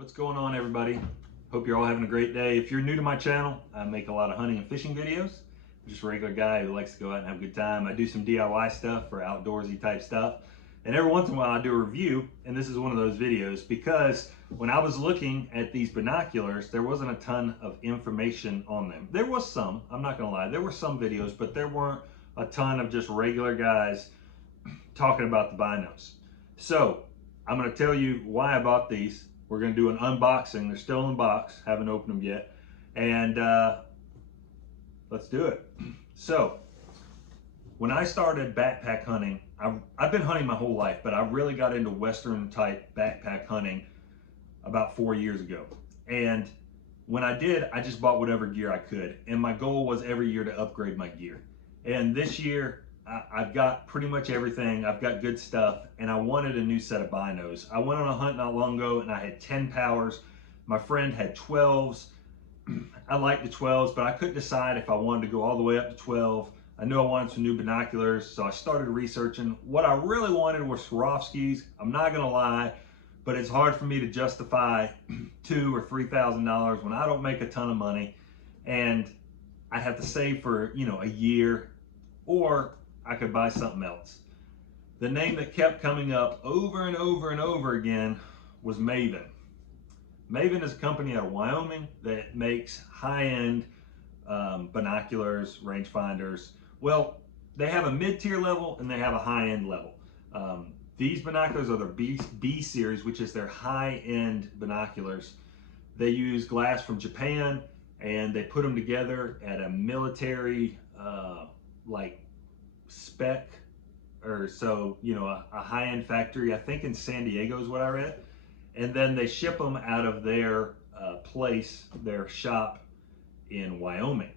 What's going on, everybody? Hope you're all having a great day. If you're new to my channel, I make a lot of hunting and fishing videos. I'm just a regular guy who likes to go out and have a good time. I do some DIY stuff for outdoorsy type stuff. And every once in a while I do a review, and this is one of those videos because when I was looking at these binoculars, there wasn't a ton of information on them. There was some, I'm not gonna lie, there were some videos, but there weren't a ton of just regular guys talking about the binos. So I'm gonna tell you why I bought these. We're going to do an unboxing. They're still in the box. Haven't opened them yet. And let's do it. So, when I started backpack hunting, I've been hunting my whole life, but I really got into Western type backpack hunting about 4 years ago. And when I did, I just bought whatever gear I could. And my goal was every year to upgrade my gear. And this year, I've got pretty much everything. I've got good stuff, and I wanted a new set of binos. I went on a hunt not long ago, and I had 10 powers. My friend had 12s. I like the 12s, but I couldn't decide if I wanted to go all the way up to 12. I knew I wanted some new binoculars, so I started researching. What I really wanted were Swarovskis. I'm not gonna lie, but it's hard for me to justify $2,000 or $3,000 when I don't make a ton of money, and I have to save for, a year, or I could buy something else. The name that kept coming up over and over and over again was Maven. Maven is a company out of Wyoming that makes high-end binoculars, rangefinders. Well, they have a mid-tier level and they have a high-end level. These binoculars are their B series, which is their high-end binoculars. They use glass from Japan, and they put them together at a military spec, or so, a high-end factory, I think in San Diego is what I read. And then they ship them out of their their shop in Wyoming.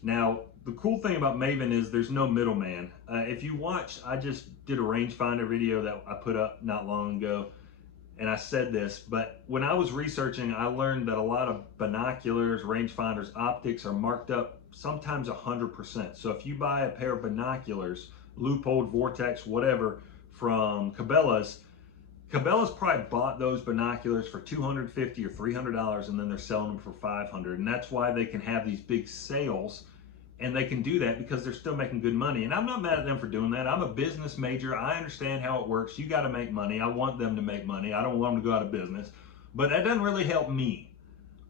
Now, the cool thing about Maven is there's no middleman. If you watch, I just did a rangefinder video that I put up not long ago, and I said this, but when I was researching, I learned that a lot of binoculars, rangefinders, optics are marked up sometimes 100%. So if you buy a pair of binoculars, Leupold, Vortex, whatever, from Cabela's probably bought those binoculars for $250 or $300, and then they're selling them for $500. And that's why they can have these big sales. And they can do that because they're still making good money. And I'm not mad at them for doing that. I'm a business major. I understand how it works. You got to make money. I want them to make money. I don't want them to go out of business. But that doesn't really help me.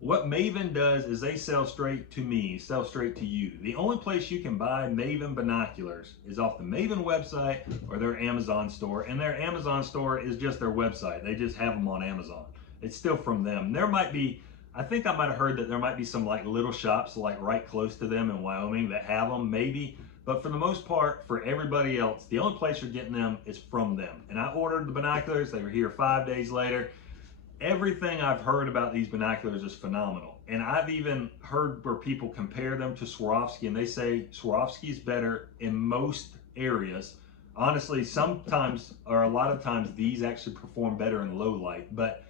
What Maven does is they sell straight to me, sell straight to you. The only place you can buy Maven binoculars is off the Maven website or their Amazon store. And their Amazon store is just their website. They just have them on Amazon. It's still from them. There might be, I think I might have heard that there might be some little shops right close to them in Wyoming that have them, maybe. But for the most part, for everybody else, the only place you're getting them is from them. And I ordered the binoculars. They were here 5 days later. Everything I've heard about these binoculars is phenomenal. And I've even heard where people compare them to Swarovski, and they say Swarovski is better in most areas. Honestly, sometimes, or a lot of times, these actually perform better in low light, but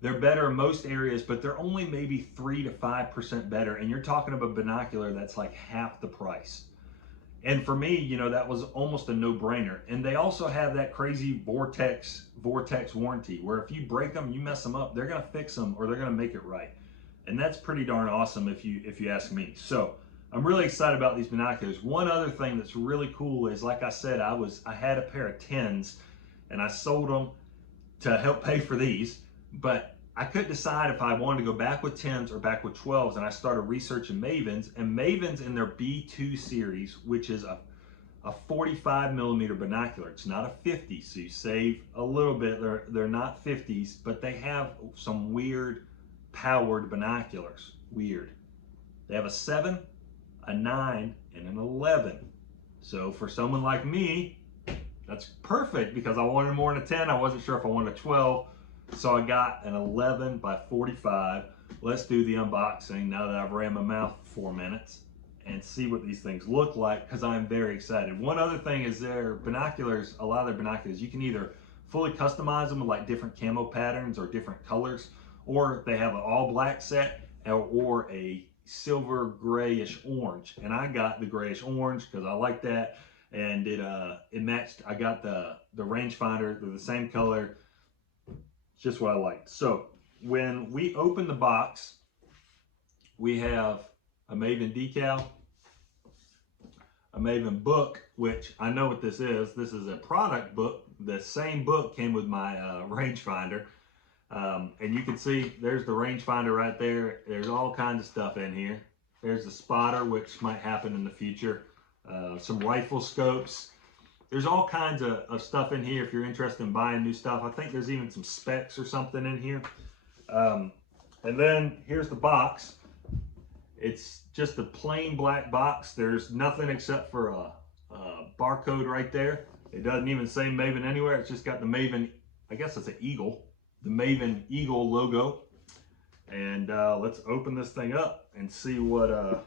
they're better in most areas, but they're only maybe 3 to 5% better. And you're talking about a binocular that's like half the price. And for me, that was almost a no-brainer. And they also have that crazy vortex warranty, where if you break them, you mess them up, they're gonna fix them or they're gonna make it right. And that's pretty darn awesome if you ask me. So I'm really excited about these binoculars. One other thing that's really cool is, like I said, I had a pair of 10s and I sold them to help pay for these, but I couldn't decide if I wanted to go back with 10s or back with 12s, and I started researching Mavens, and Mavens in their B2 series, which is a 45 millimeter binocular. It's not a 50, so you save a little bit. They're not 50s, but they have some weird powered binoculars. Weird. They have a 7, a 9, and an 11. So for someone like me, that's perfect because I wanted more than a 10. I wasn't sure if I wanted a 12. So I got an 11 by 45. Let's do the unboxing now that I've ran my mouth for 4 minutes and see what these things look like, because I'm very excited. One other thing is their binoculars, a lot of their binoculars, you can either fully customize them with different camo patterns or different colors, or they have an all black set or a silver grayish orange. And I got the grayish orange because I like that. And it matched. I got the rangefinder, they're the same color. Just what I liked. So when we open the box, we have a Maven decal, a Maven book, which I know what this is. This is a product book. The same book came with my rangefinder. And you can see there's the rangefinder right there. There's all kinds of stuff in here. There's the spotter, which might happen in the future. Some rifle scopes. There's all kinds of stuff in here if you're interested in buying new stuff. I think there's even some specs or something in here. And then here's the box. It's just a plain black box. There's nothing except for a barcode right there. It doesn't even say Maven anywhere. It's just got the Maven, I guess it's an eagle, the Maven eagle logo. And let's open this thing up and see what, oh,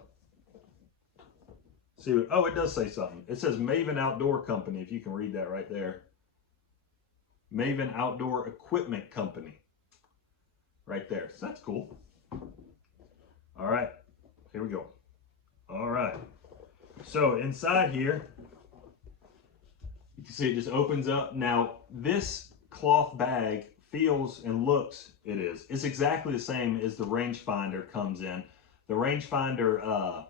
it does say something. It says Maven Outdoor Company, if you can read that right there. Maven Outdoor Equipment Company. Right there. So that's cool. All right. Here we go. All right. So inside here, you can see it just opens up. Now, this cloth bag feels and looks, it's exactly the same as the rangefinder comes in. The rangefinder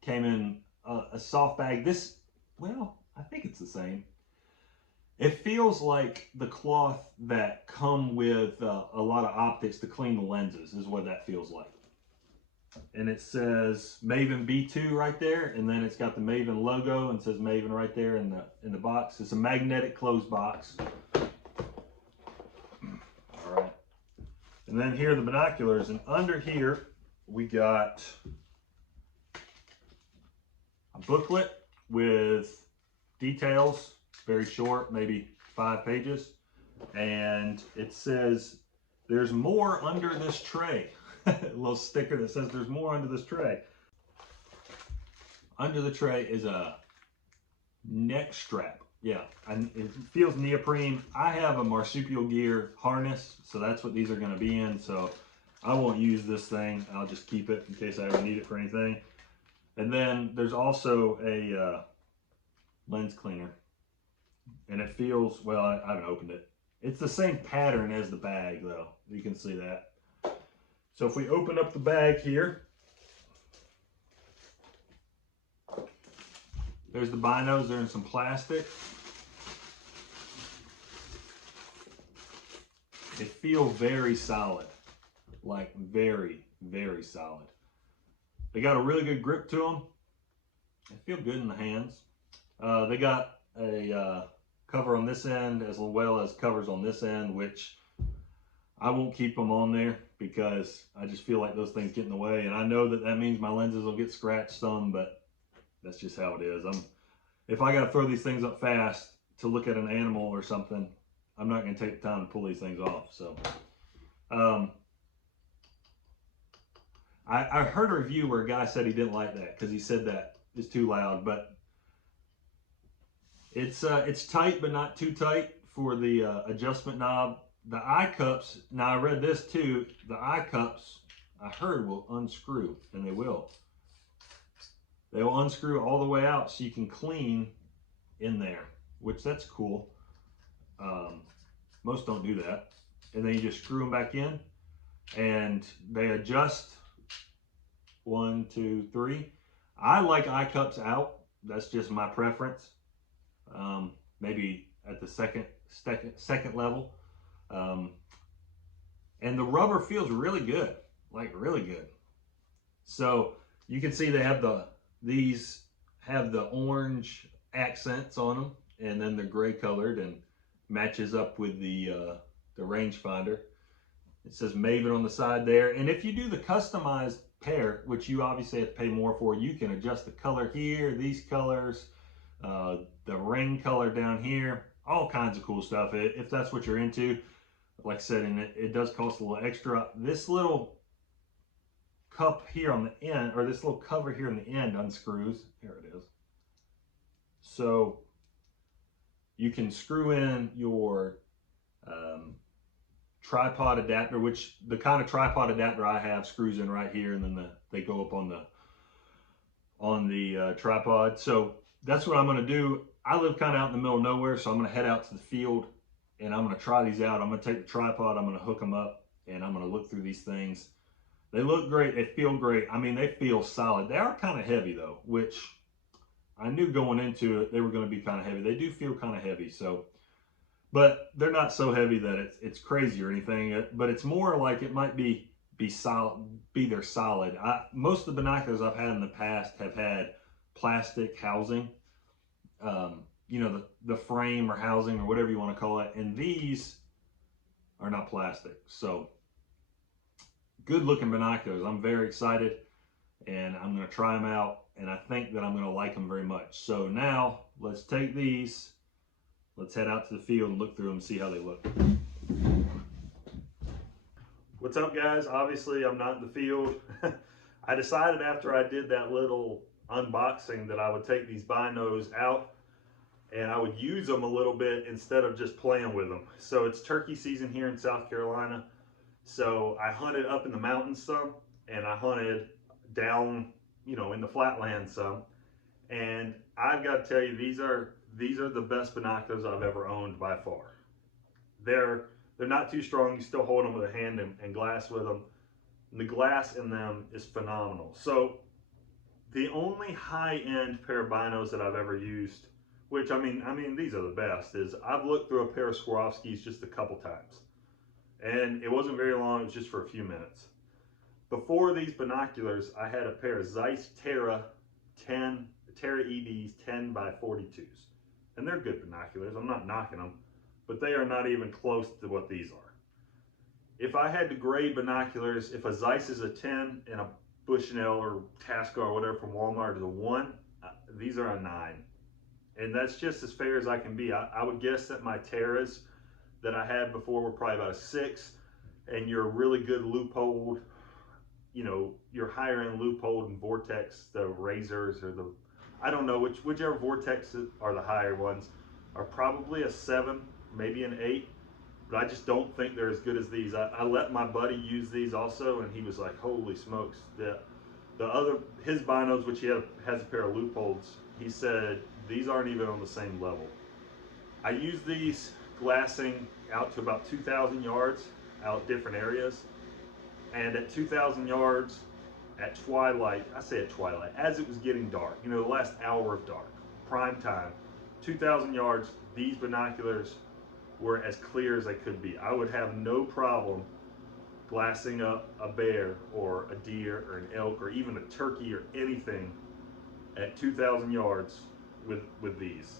came in a soft bag. This, well, I think it's the same. It feels like the cloth that come with a lot of optics to clean the lenses is what that feels like. And it says Maven B2 right there, and then it's got the Maven logo and says Maven right there in the box. It's a magnetic closed box. All right. And then here are the binoculars, and under here we got a booklet with details, very short, maybe 5 pages. And it says there's more under this tray. A little sticker that says there's more under this tray. Under the tray is a neck strap. Yeah, and it feels neoprene. I have a marsupial gear harness, so that's what these are going to be in. So I won't use this thing. I'll just keep it in case I ever need it for anything. And then there's also a lens cleaner. And it feels, well, I haven't opened it. It's the same pattern as the bag, though. You can see that. So if we open up the bag here, there's the binos. They're in some plastic. They feel very solid, like very, very solid. They got a really good grip to them. They feel good in the hands. They got a cover on this end as well as covers on this end, which I won't keep them on there because I just feel like those things get in the way. And I know that that means my lenses will get scratched some, but that's just how it is. If I got to throw these things up fast to look at an animal or something, I'm not going to take the time to pull these things off. So I heard a review where a guy said he didn't like that because he said that it's too loud, but it's tight but not too tight for the adjustment knob. The eye cups, now I read this too, the eye cups I heard will unscrew, and they will. They will unscrew all the way out so you can clean in there, which that's cool. Most don't do that. And then you just screw them back in and they adjust 1, 2, 3. I like eye cups out. That's just my preference. Maybe at the second level. And the rubber feels really good, like really good. So you can see they have these have the orange accents on them, and then they're gray colored and matches up with the rangefinder. It says Maven on the side there. And if you do the customized pair, which you obviously have to pay more for, you can adjust the color here, these colors, the ring color down here, all kinds of cool stuff if that's what you're into. Like I said, and it does cost a little extra. This little cup here on the end, or this little cover here on the end unscrews. Here it is. So you can screw in your tripod adapter, which the kind of tripod adapter I have screws in right here, and then they go up on the tripod. So that's what I'm going to do. I live kind of out in the middle of nowhere, so I'm going to head out to the field and I'm going to try these out. I'm going to take the tripod, I'm going to hook them up, and I'm going to look through these things. They look great. They feel great. I mean, they feel solid. They are kind of heavy though, which I knew going into it they were going to be kind of heavy. They do feel kind of heavy, so but they're not so heavy that it's crazy or anything. But it's more like it might be solid, be their solid. Most of the binoculars I've had in the past have had plastic housing, you know, the frame or housing or whatever you want to call it, and these are not plastic. So good looking binoculars. I'm very excited, and I'm going to try them out, and I think that I'm going to like them very much. So now let's take these. Let's head out to the field and look through them and see how they look. What's up, guys? Obviously, I'm not in the field. I decided after I did that little unboxing that I would take these binos out and I would use them a little bit instead of just playing with them. So it's turkey season here in South Carolina. So I hunted up in the mountains some, and I hunted down, you know, in the flatlands some. And I've got to tell you, these are the best binoculars I've ever owned by far. They're not too strong. You still hold them with a hand and glass with them. And the glass in them is phenomenal. So the only high-end pair of binos that I've ever used, which I mean these are the best, is I've looked through a pair of Swarovskis just a couple times, and it wasn't very long. It was just for a few minutes. Before these binoculars, I had a pair of Zeiss Terra EDs 10 by 42s, and they're good binoculars. I'm not knocking them, but they are not even close to what these are. If I had to grade binoculars, if a Zeiss is a 10 and a Bushnell or Tasco or whatever from Walmart is a 1, these are a 9. And that's just as fair as I can be. I would guess that my Terras that I had before were probably about a 6, and your really good Leupold, you know, your higher end Leupold and Vortex, the Razors or the, I don't know, whichever Vortex are the higher ones, are probably a 7, maybe an 8. But I just don't think they're as good as these. I let my buddy use these also, and he was like, holy smokes. The other, his binos, which he has a pair of Leupolds, he said these aren't even on the same level. I use these glassing out to about 2,000 yards out different areas. And at 2,000 yards, at twilight, I say at twilight, as it was getting dark, you know, the last hour of dark, prime time, 2,000 yards, these binoculars were as clear as they could be. I would have no problem glassing up a bear or a deer or an elk or even a turkey or anything at 2,000 yards with these.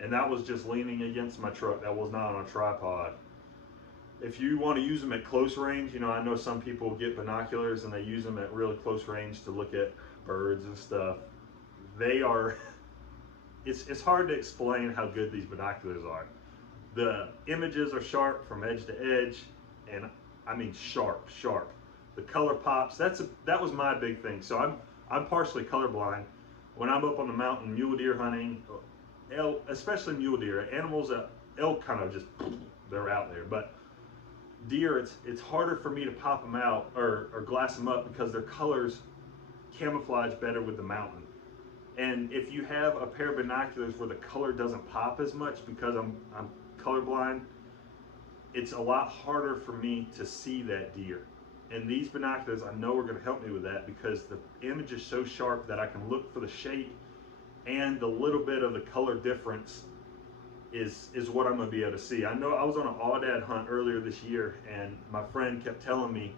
And that was just leaning against my truck. That was not on a tripod. If you want to use them at close range, you know, I know some people get binoculars and they use them at really close range to look at birds and stuff. They are, it's hard to explain how good these binoculars are. The images are sharp from edge to edge, and I mean sharp. The color pops. That was my big thing. So I'm partially colorblind. When I'm up on the mountain mule deer hunting, elk, especially mule deer, animals that elk kind of just, they're out there. But deer, it's harder for me to pop them out or glass them up because their colors camouflage better with the mountain. And if you have a pair of binoculars where the color doesn't pop as much because I'm colorblind, it's a lot harder for me to see that deer. And these binoculars I know are going to help me with that because the image is so sharp that I can look for the shape, and the little bit of the color difference is what I'm going to be able to see. I know I was on an aoudad hunt earlier this year, and my friend kept telling me,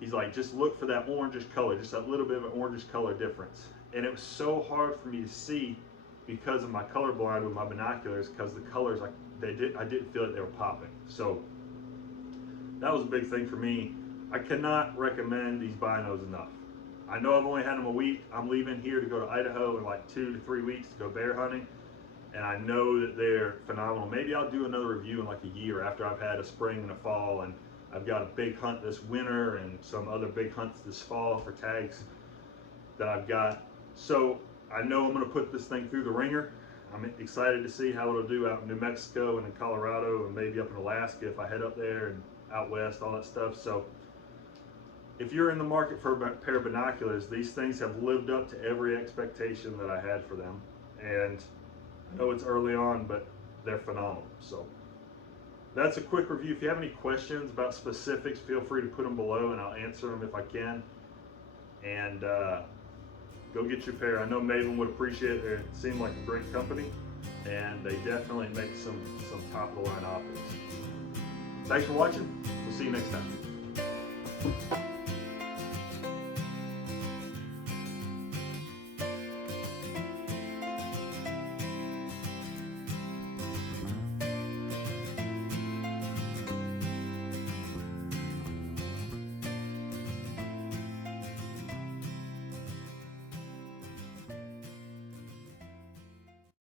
he's like, just look for that orangish color, just that little bit of an orangish color difference. And it was so hard for me to see because of my color blind with my binoculars, because the colors, I didn't feel like they were popping. So that was a big thing for me. I cannot recommend these binos enough. I know I've only had them a week. I'm leaving here to go to Idaho in like 2 to 3 weeks to go bear hunting, and I know that they're phenomenal. Maybe I'll do another review in like a year after I've had a spring and a fall, and I've got a big hunt this winter and some other big hunts this fall for tags that I've got. So I know I'm going to put this thing through the ringer. I'm excited to see how it'll do out in New Mexico and in Colorado and maybe up in Alaska if I head up there, and out west, all that stuff. So if you're in the market for a pair of binoculars, these things have lived up to every expectation that I had for them. And I know it's early on, but they're phenomenal. So that's a quick review. If you have any questions about specifics, feel free to put them below and I'll answer them if I can. And go get your pair. I know Maven would appreciate it. It seemed like a great company, and they definitely make some top of the line optics. Thanks for watching. We'll see you next time.